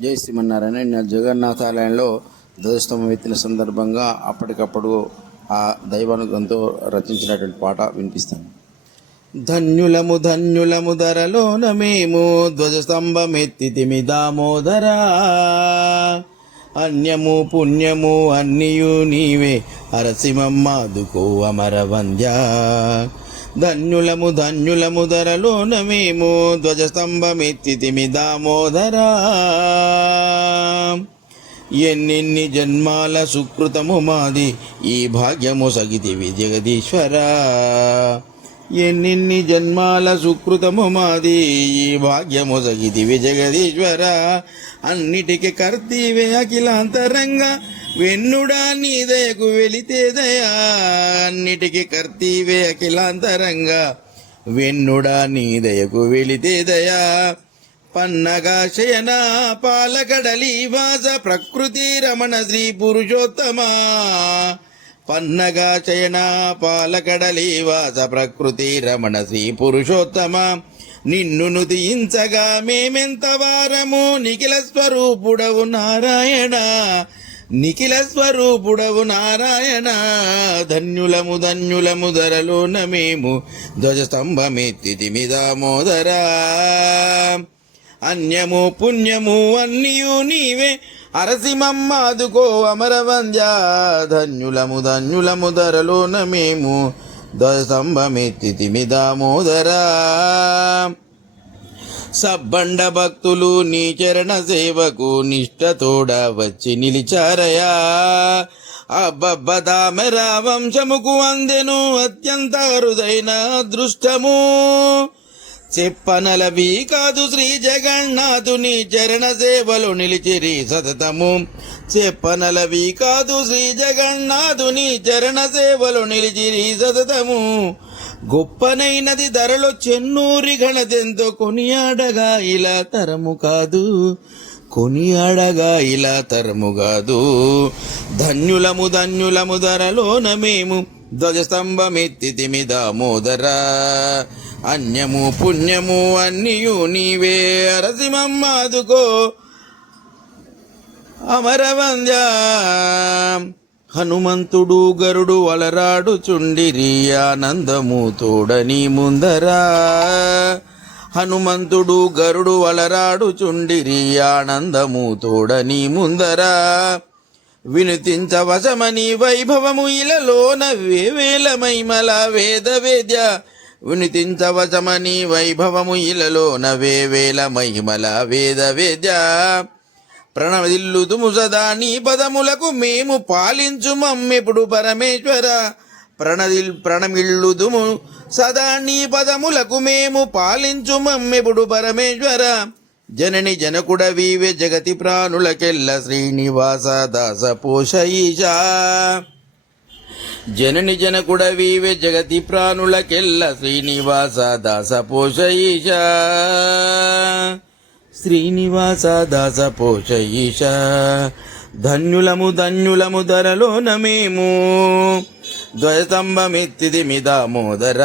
జై శ్రీమన్నారాయణ. నిన్న జగన్నాథాలయంలో ధ్వజస్తంభం ఎత్తిన సందర్భంగా అప్పటికప్పుడు ఆ దైవానుగంతో రచించినటువంటి పాట వినిపిస్తాను ధన్యులము ధన్యులము ధరలోన మేము ధ్వజస్తంభమెత్తితిమి దామోదరా. అన్యము పుణ్యము అన్నియు నీవే అరసిమమ్మాదుకో అమర ధన్యులము ధన్యులము ధరలోన మేము ధ్వజస్తంభమెత్తితిమి దామోదరా. ఎన్నెన్ని జన్మాల సుకృతము మాది ఈ భాగ్యము సగితివి జగదీశ్వరా. ఎన్నెన్ని జన్మాల సుకృతము మాది ఈ భాగ్యము సగితివి జగదీశ్వర. అన్నిటికి కర్తీవే అఖిలాంతరంగా వెన్నుడా నీ దయకు వెళితే దయా అన్నిటికి కర్తీవే అఖిలాంతరంగా. వెన్నుడా నీ దయకు వెళితే దయా పన్నగా శయన పాలకడలి వాస ప్రకృతి రమణ శ్రీ పురుషోత్తమా. పన్నగా శయన పాలకడలి వాస ప్రకృతి రమణ శ్రీ పురుషోత్తమ. నిన్ను నుదించగా మేమెంత వారము నిఖిల స్వరూపుడవు నారాయణ. నిఖిల స్వరూపుడవు నారాయణ. ధన్యులము ధన్యులము ధరలోన మేము. ధ్వజస్తంభమెత్తిమి దామోదరా అన్యము పుణ్యము అన్నియు నీవే. అరసిమమ్మాదుకో అమరవంద్య. ధన్యులము ధన్యులము ధరలోన మేము. ధ్వజస్తంభమెత్తిమి దామోదరా సబ్బండ భక్తులు నీ చరణ సేవకు నిష్ఠతోడ వచ్చి నిలిచారయా. అబ్బబ్బదామెర వంశముకు అందెను అత్యంత అరుదైన అదృష్టము. చెప్పనలవి కాదు శ్రీ జగన్నాథుని చరణ సేవలు నిలిచిరి సతతము. చెప్పనలవి కాదు శ్రీ జగన్నాథుని చరణ సేవలు నిలిచిరి సతతము. గొప్పనైనది ధరలో చెన్నూరి గణతెంతో కొనియాడగా ఇలా తరము కాదు. కొనియాడగా ఇలా తరము కాదు. ధన్యులము ధన్యులము ధరలోన మేము ధ్వజస్తంభమెత్తితిమి దామోదర అన్యము పుణ్యము అన్నియు నీవే అరసిమమ్మాదుకో అమరవంద్యా హనుమంతుడు గరుడు వలరాడు చుండిరి ఆనందము తోడని ముందరా. హనుమంతుడు గరుడు వలరాడు చుండిరి ఆనందము తోడని ముందరా. వినుతించవశమని వైభవము ఇలలోన వేవేల మైమల వేద వేద్య. వినుతించవశమని వైభవము ఇలలోన వేవేల మహిమల వేద వేద్య. ప్రణవిల్లుతుము ముసదా నీ పదములకు మేము పాలించు మమ్మెప్పుడు పరమేశ్వర. ప్రణదిల్ ప్రణమిల్లుదుము సదా నీ పదములకు మేము పాలించు మమ్మెప్పుడు పరమేశ్వర. జనని జనకుడ వీవే జగతి ప్రాణులకెల్ల శ్రీనివాస దాస పోషయిషా జనని జనకుడ వీవే జగతి ప్రాణులకెల్ల శ్రీనివాస దాస పోషయిషా శ్రీనివాస దాస పోషయిష. ధన్యులము ధన్యులము ధరలోన మేము. ద్వయస్తంభమెత్తిది దామోదర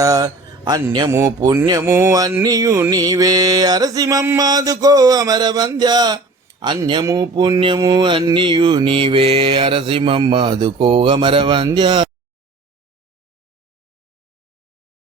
అన్యము పుణ్యము అన్నియు నీవే. అరసిమమ్మాదుకో అమర వంద్య అన్యము పుణ్యము అన్నియు నీవే. అరసిమమ్మాదుకో అమర వంద్య